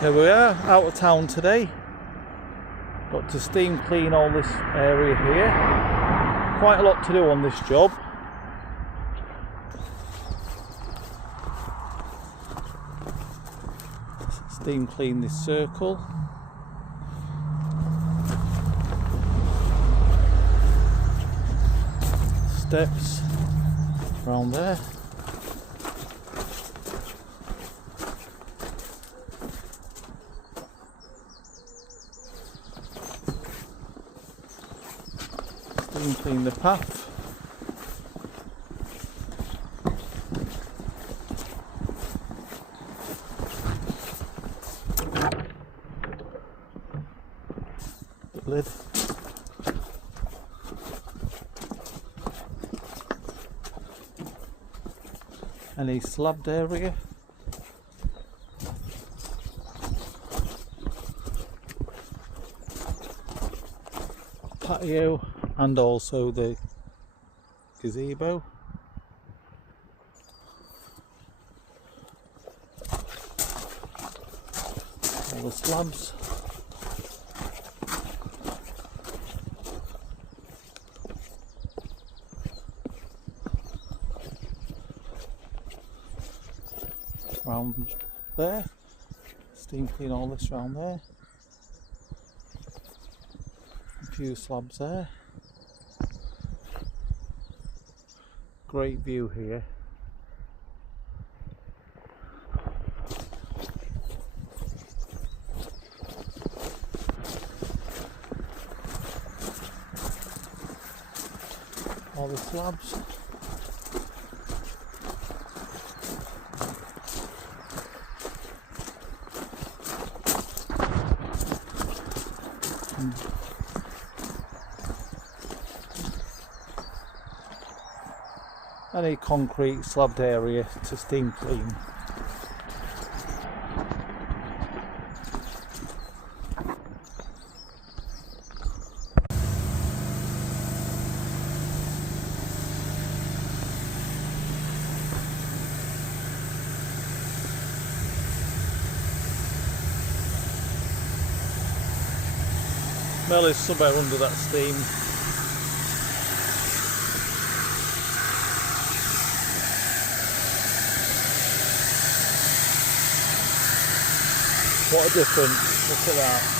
Here we are, out of town today. Got to steam clean all this area here. Quite a lot to do on this job. Steam clean this circle. Steps around there. Steam clean the path. The lid. Any slabbed area. Patio and also the gazebo. All the slabs. Around there. Steam clean all this around there. A few slabs there. Great view here. All the slabs. Any concrete slabbed area to steam clean. Well, it's somewhere under that steam. What a difference, look at that.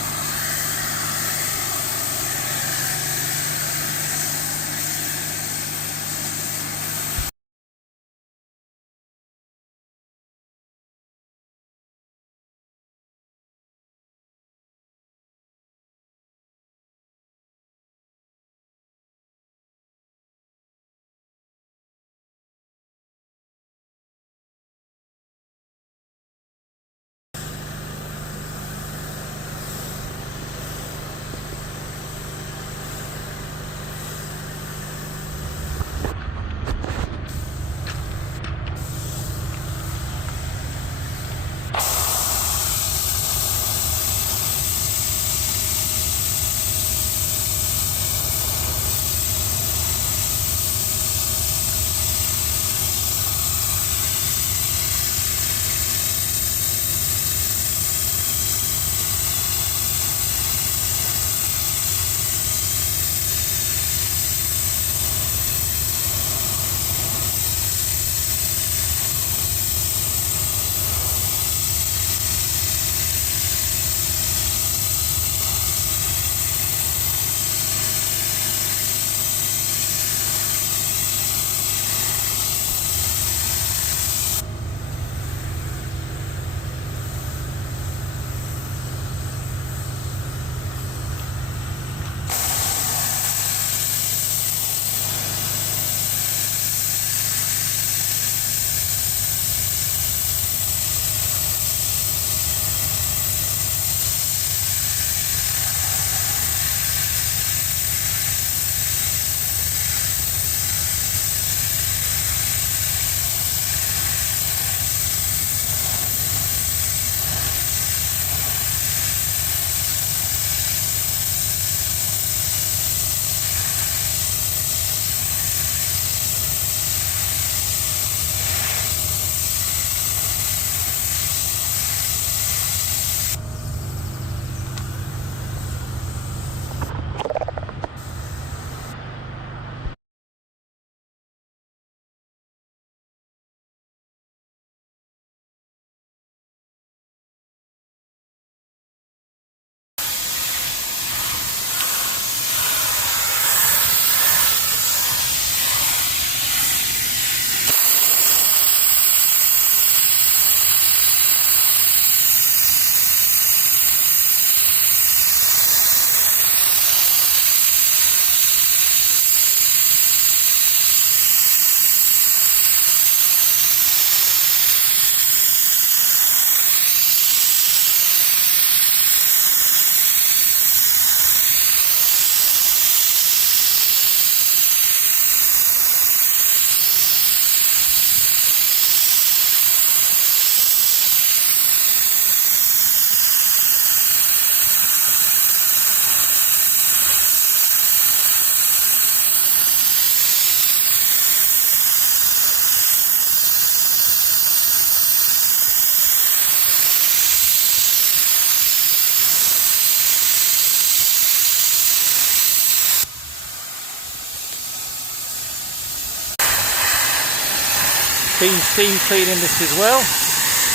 Been steam cleaning this as well.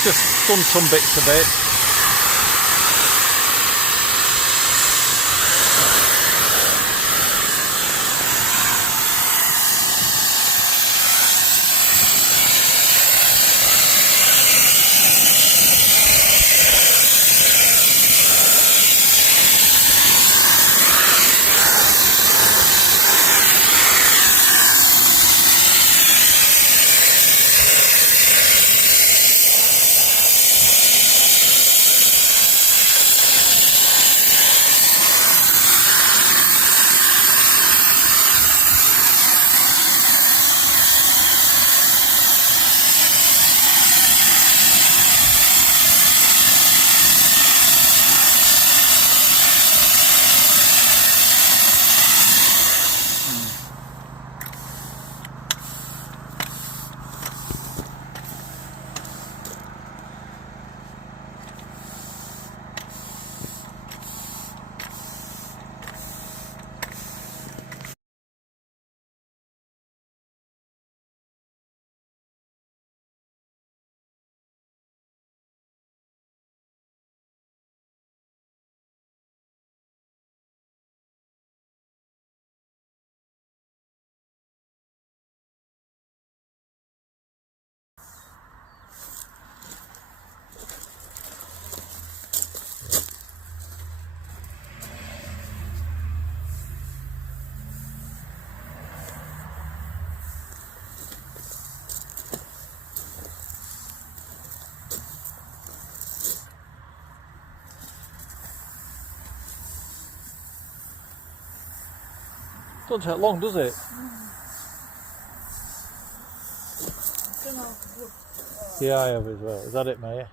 Just done some bits of it. Doesn't take long, does it? Yeah, I have as well. Is that it, Maya?